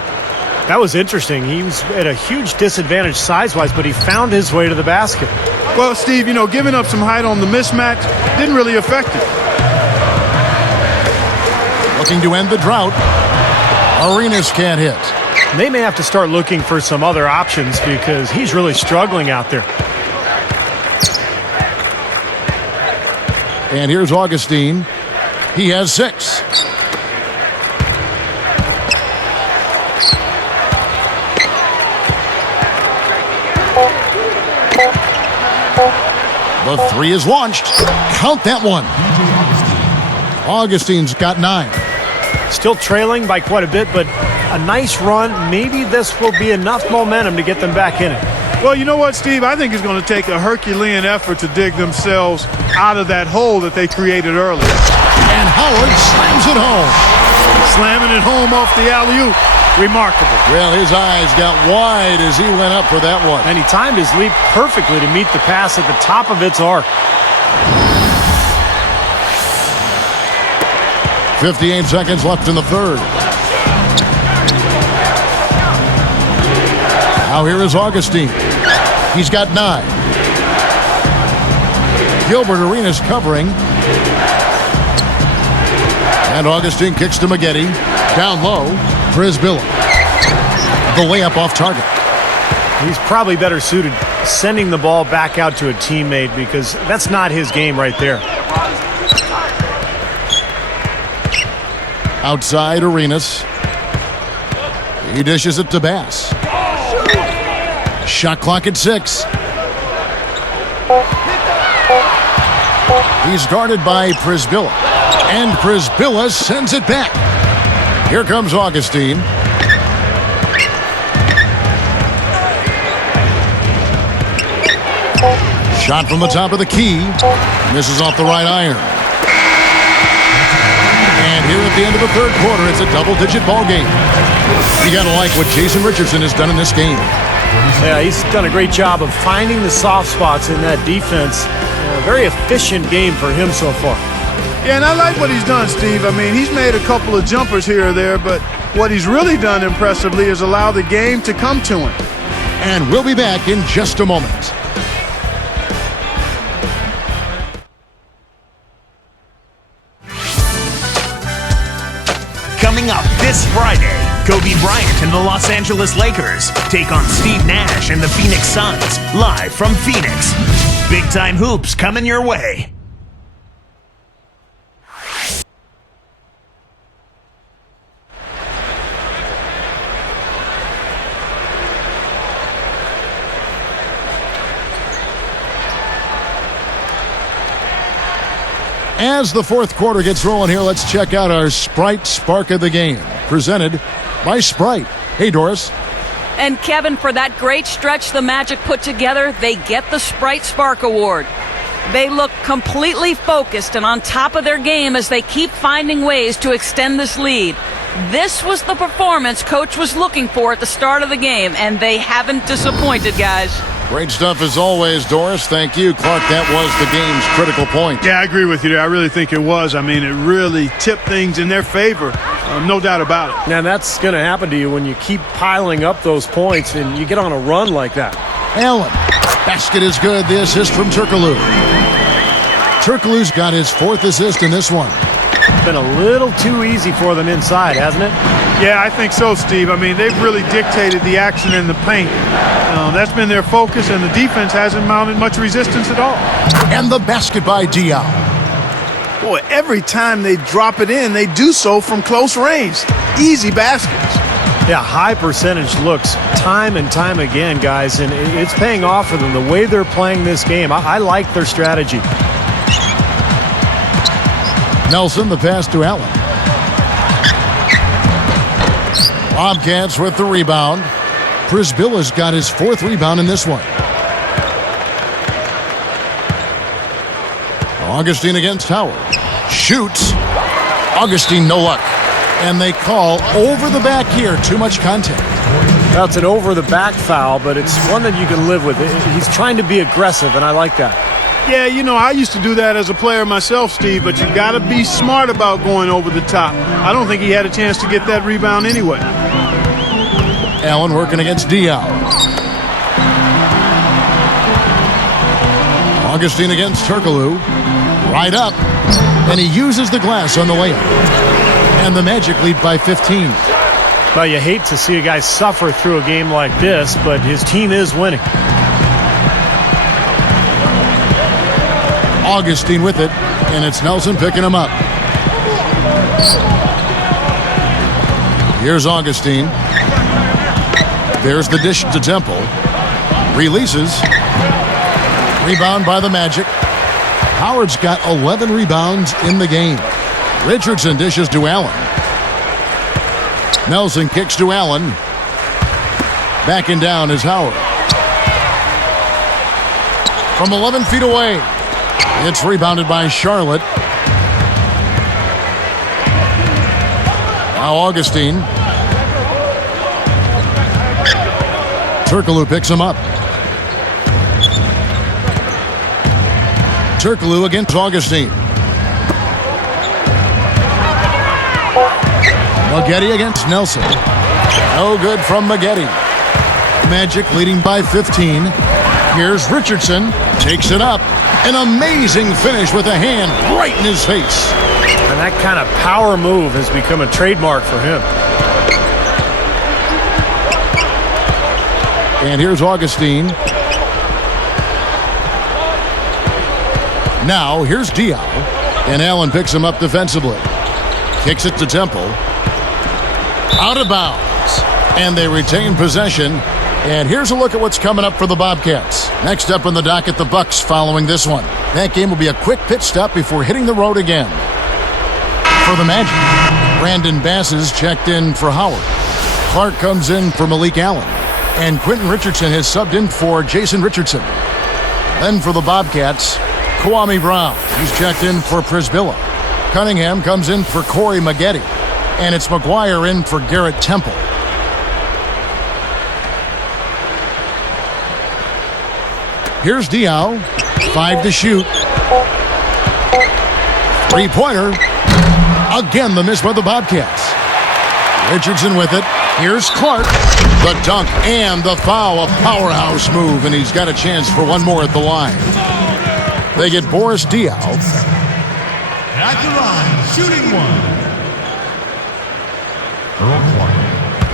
That was interesting. He was at a huge disadvantage size-wise, but he found his way to the basket. Well, Steve, you know, giving up some height on the mismatch didn't really affect him. Looking to end the drought. Arenas can't hit. They may have to start looking for some other options because he's really struggling out there. And here's Augustine. He has 6. The 3 is launched. Count that one. Augustine's got 9. Still trailing by quite a bit, but a nice run. Maybe this will be enough momentum to get them back in it. Well, you know what, Steve? I think it's going to take a Herculean effort to dig themselves out of that hole that they created earlier. And Howard slams it home. Slamming it home off the alley-oop. Remarkable. Well, his eyes got wide as he went up for that one. And he timed his leap perfectly to meet the pass at the top of its arc. 58 seconds left in the third. Now here is Augustine. He's got 9. Gilbert Arenas covering. And Augustine kicks to Maggette. Down low. Prisbilla. The layup off target. He's probably better suited sending the ball back out to a teammate because that's not his game right there. Outside Arenas. He dishes it to Bass. Shot clock at 6. He's guarded by Prisbilla. And Prisbilla sends it back. Here comes Augustine. Shot from the top of the key. Misses off the right iron. And here at the end of the third quarter, it's a double-digit ball game. You got to like what Jason Richardson has done in this game. Yeah, he's done a great job of finding the soft spots in that defense. A very efficient game for him so far. Yeah, and I like what he's done, Steve. I mean, he's made a couple of jumpers here or there, but what he's really done impressively is allow the game to come to him. And we'll be back in just a moment. Kobe Bryant and the Los Angeles Lakers take on Steve Nash and the Phoenix Suns, live from Phoenix. Big-time hoops coming your way. As the fourth quarter gets rolling here, let's check out our Sprite Spark of the Game, presented by Sprite. Hey, Doris. And Kevin, for that great stretch the Magic put together, they get the Sprite Spark Award. They look completely focused and on top of their game as they keep finding ways to extend this lead. This was the performance Coach was looking for at the start of the game, and they haven't disappointed, guys. Great stuff as always, Doris. Thank you. Clark, that was the game's critical point. Yeah, I agree with you there. I really think it was. I mean, it really tipped things in their favor. No doubt about it. And that's going to happen to you when you keep piling up those points and you get on a run like that. Allen. Basket is good. The assist from Turkoglu. Turkoglu's got his fourth assist in this one. Been a little too easy for them inside, hasn't it? Yeah, I think so, Steve. I mean, they've really dictated the action in the paint. That's been their focus, and the defense hasn't mounted much resistance at all. And the basket by Diaw. Boy, every time they drop it in, they do so from close range. Easy baskets. Yeah, high percentage looks time and time again, guys, and it's paying off for them. The way they're playing this game, I like their strategy. Nelson, the pass to Allen. Bobcats with the rebound. Prisbilla's got his fourth rebound in this one. Augustine against Howard. Shoots. Augustine, no luck. And they call over the back here. Too much contact. That's an over-the-back foul, but it's one that you can live with. He's trying to be aggressive, and I like that. Yeah, you know, I used to do that as a player myself, Steve, but you got to be smart about going over the top. I don't think he had a chance to get that rebound anyway. Allen working against Diaw. Augustine against Turkoglu. Right up. And he uses the glass on the layup. And the Magic lead by 15. Well, you hate to see a guy suffer through a game like this, but his team is winning. Augustine with it, and it's Nelson picking him up. Here's Augustine. There's the dish to Temple. Releases. Rebound by the Magic. Howard's got 11 rebounds in the game. Richardson dishes to Allen. Nelson kicks to Allen. Backing down is Howard. From 11 feet away. It's rebounded by Charlotte. Now Augustine. Turkoglu picks him up. Turkoglu against Augustine. Maggette against Nelson. No good from Maggette. Magic leading by 15. Here's Richardson. Takes it up. An amazing finish with a hand right in his face. And that kind of power move has become a trademark for him. And here's Augustine. Now here's Diaw. And Allen picks him up defensively. Kicks it to Temple. Out of bounds. And they retain possession. And here's a look at what's coming up for the Bobcats. Next up on the docket, the Bucks following this one. That game will be a quick pit stop before hitting the road again. For the Magic, Brandon Bass is checked in for Howard. Clark comes in for Malik Allen. And Quentin Richardson has subbed in for Jason Richardson. Then for the Bobcats, Kwame Brown. He's checked in for Prisbilla. Cunningham comes in for Corey Maggette. And it's McGuire in for Garrett Temple. Here's Diaw. 5 to shoot. 3-pointer. Again, the miss by the Bobcats. Richardson with it. Here's Clark. The dunk and the foul. A powerhouse move, and he's got a chance for one more at the line. They get Boris Diaw. At the line, shooting one. Earl Clark.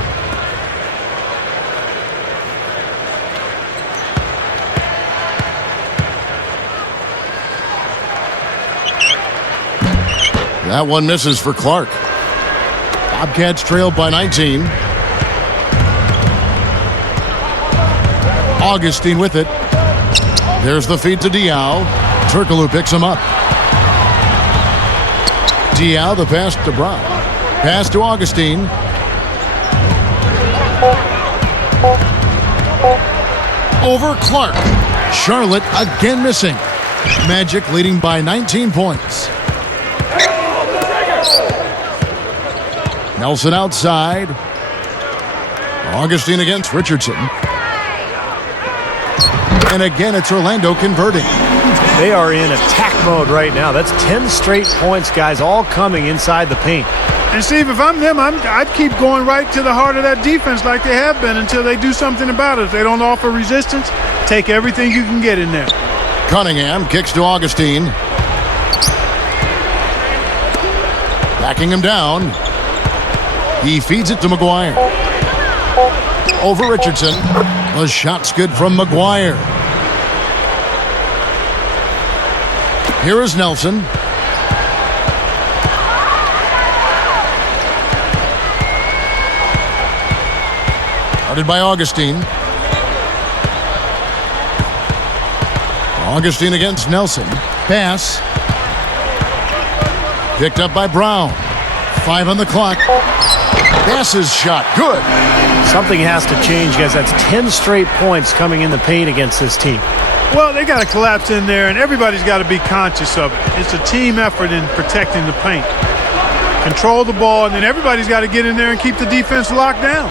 That one misses for Clark. Bobcats trail by 19. Augustine with it. There's the feed to Diao. Turkoglu picks him up. Diao, the pass to Brown. Pass to Augustine. Over Clark. Charlotte again missing. Magic leading by 19 points. Nelson outside. Augustine against Richardson. And again, it's Orlando converting. They are in attack mode right now. That's 10 straight points, guys, all coming inside the paint. And Steve, if I'm them, I'd keep going right to the heart of that defense like they have been until they do something about it. If they don't offer resistance, take everything you can get in there. Cunningham kicks to Augustine. Backing him down. He feeds it to McGuire. Over Richardson. The shot's good from McGuire. Here is Nelson. Guarded by Augustine. Augustine against Nelson. Pass. Picked up by Brown. 5 on the clock. Bass's shot. Good. Something has to change, guys. That's 10 straight points coming in the paint against this team. Well, they got to collapse in there, and everybody's got to be conscious of it. It's a team effort in protecting the paint. Control the ball, and then everybody's got to get in there and keep the defense locked down.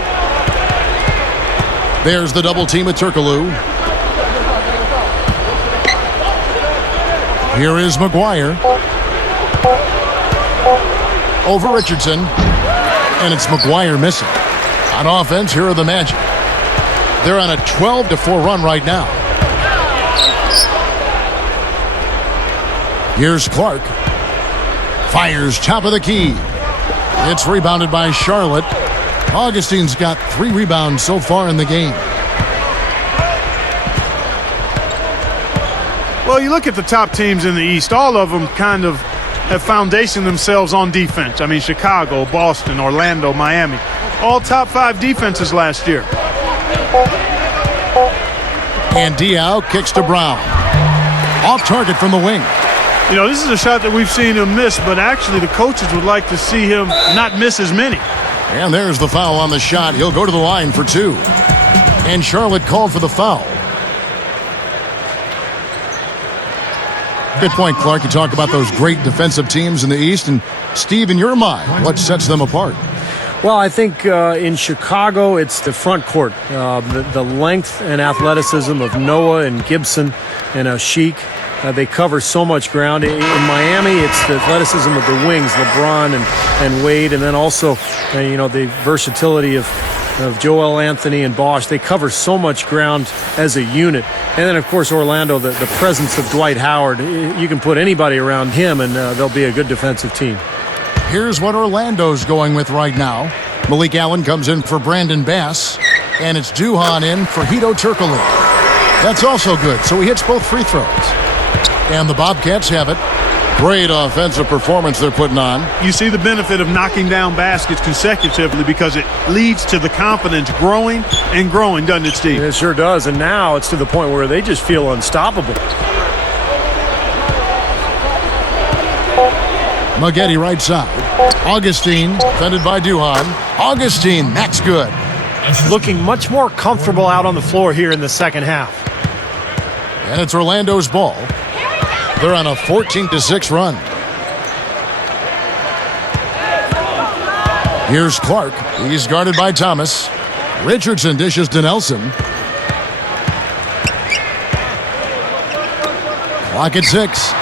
There's the double team at Turkoglu. Here is McGuire. Over Richardson. And it's McGuire missing. On offense, here are the Magic. They're on a 12-4 run right now. Here's Clark. Fires top of the key. It's rebounded by Charlotte. Augustine's got 3 rebounds so far in the game. Well, you look at the top teams in the East, all of them kind of have foundationed themselves on defense. I mean, Chicago, Boston, Orlando, Miami, all top 5 defenses last year. And Diao kicks to Brown. Off target from the wing. You know, this is a shot that we've seen him miss, but actually the coaches would like to see him not miss as many. And there's the foul on the shot. He'll go to the line for 2. And Charlotte called for the foul. Good point, Clark. You talk about those great defensive teams in the East. And, Steve, in your mind, what sets them apart? Well, I think in Chicago, it's the front court. The length and athleticism of Noah and Gibson and Sheik. They cover so much ground. In Miami, it's the athleticism of the wings, LeBron and Wade, and then also, the versatility of Joel Anthony and Bosch. They cover so much ground as a unit. And then, of course, Orlando, the presence of Dwight Howard. You can put anybody around him, and they'll be a good defensive team. Here's what Orlando's going with right now. Malik Allen comes in for Brandon Bass, and it's Duhan in for Hedo Turkoglu. That's also good, so he hits both free throws. And the Bobcats have it. Great offensive performance they're putting on. You see the benefit of knocking down baskets consecutively because it leads to the confidence growing and growing, doesn't it, Steve? It sure does, and now it's to the point where they just feel unstoppable. Maggette right side. Augustine, defended by Duhan. Augustine, that's good. Looking much more comfortable out on the floor here in the second half. And it's Orlando's ball. They're on a 14-6 run. Here's Clark. He's guarded by Thomas. Richardson dishes to Nelson. Clock at 6.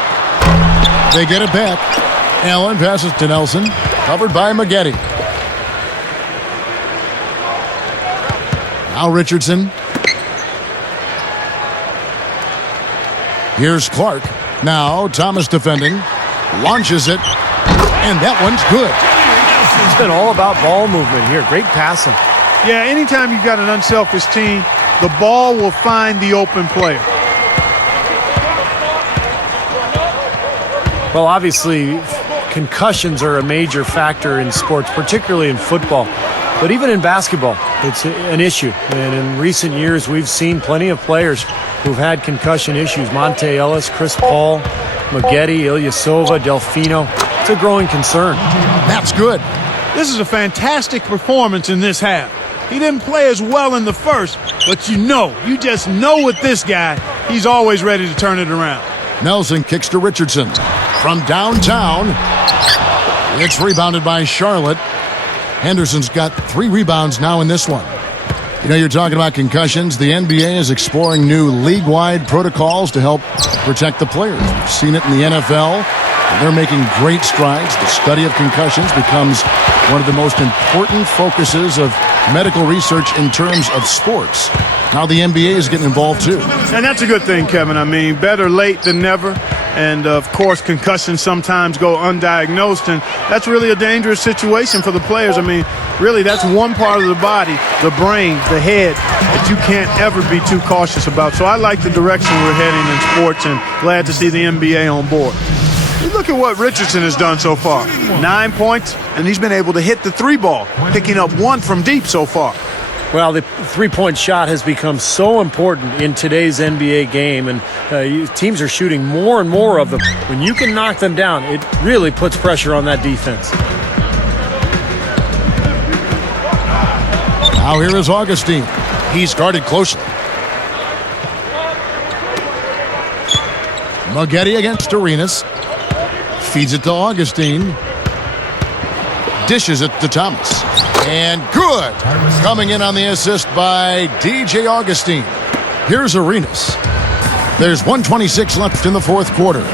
They get it back. Allen passes to Nelson. Covered by Maggette. Now Richardson. Here's Clark. Now Thomas defending. Launches it. And that one's good. It's been all about ball movement here. Great passing. Yeah, anytime you've got an unselfish team, the ball will find the open player. Well, obviously, concussions are a major factor in sports, particularly in football. But even in basketball, it's an issue. And in recent years, we've seen plenty of players who've had concussion issues. Monte Ellis, Chris Paul, Maggette, Ilyasova, Delfino. It's a growing concern. That's good. This is a fantastic performance in this half. He didn't play as well in the first, but you just know with this guy, he's always ready to turn it around. Nelson kicks to Richardson. From downtown, it's rebounded by Charlotte. Henderson's got 3 rebounds now in this one. You know, you're talking about concussions. The NBA is exploring new league-wide protocols to help protect the players. We've seen it in the NFL, and they're making great strides. The study of concussions becomes one of the most important focuses of medical research in terms of sports. Now the NBA is getting involved too. And that's a good thing, Kevin. I mean, better late than never. And, of course, concussions sometimes go undiagnosed, and that's really a dangerous situation for the players. I mean, really, that's one part of the body, the brain, the head, that you can't ever be too cautious about. So I like the direction we're heading in sports, and glad to see the NBA on board. You look at what Richardson has done so far. 9 points, and he's been able to hit the 3-ball, picking up 1 from deep so far. Well, the three-point shot has become so important in today's NBA game, and teams are shooting more and more of them. When you can knock them down, it really puts pressure on that defense. Now here is Augustine. He's guarded closely. Maggette against Arenas. Feeds it to Augustine. Dishes it to Thomas. And good. Coming in on the assist by DJ Augustine. Here's Arenas. There's 1:26 left in the fourth quarter.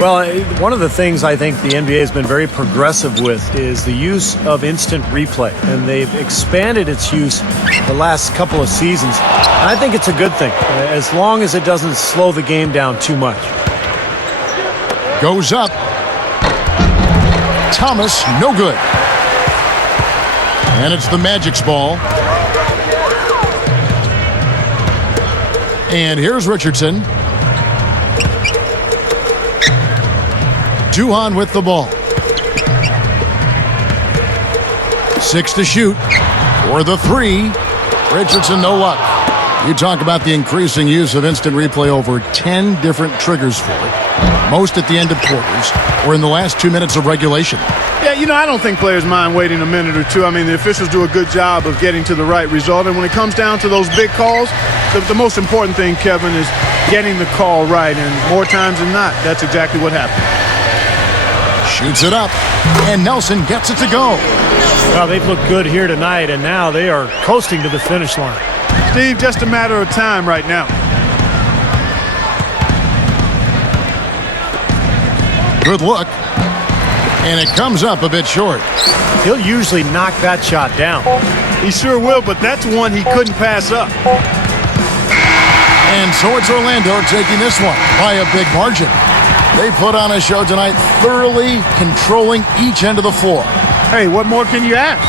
Well, one of the things I think the NBA has been very progressive with is the use of instant replay, and they've expanded its use the last couple of seasons. And I think it's a good thing, as long as it doesn't slow the game down too much. Goes up. Thomas, no good. And it's the Magic's ball. And here's Richardson. Duhon with the ball. 6 to shoot. For the 3. Richardson, no luck. You talk about the increasing use of instant replay, over 10 different triggers for it. Most at the end of quarters or in the last 2 minutes of regulation. Yeah, I don't think players mind waiting a minute or two. I mean, the officials do a good job of getting to the right result. And when it comes down to those big calls, the most important thing, Kevin, is getting the call right. And more times than not, that's exactly what happened. Shoots it up, and Nelson gets it to go. Well, they've looked good here tonight, and now they are coasting to the finish line. Steve, just a matter of time right now. Good look. And it comes up a bit short. He'll usually knock that shot down. He sure will, but that's one he couldn't pass up. And so it's Orlando taking this one by a big margin. They put on a show tonight, thoroughly controlling each end of the floor. Hey, what more can you ask?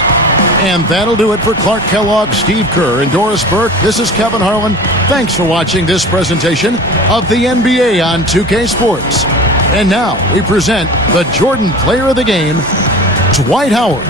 And that'll do it for Clark Kellogg, Steve Kerr, and Doris Burke. This is Kevin Harlan. Thanks for watching this presentation of the NBA on 2K Sports. And now we present the Jordan Player of the Game, Dwight Howard.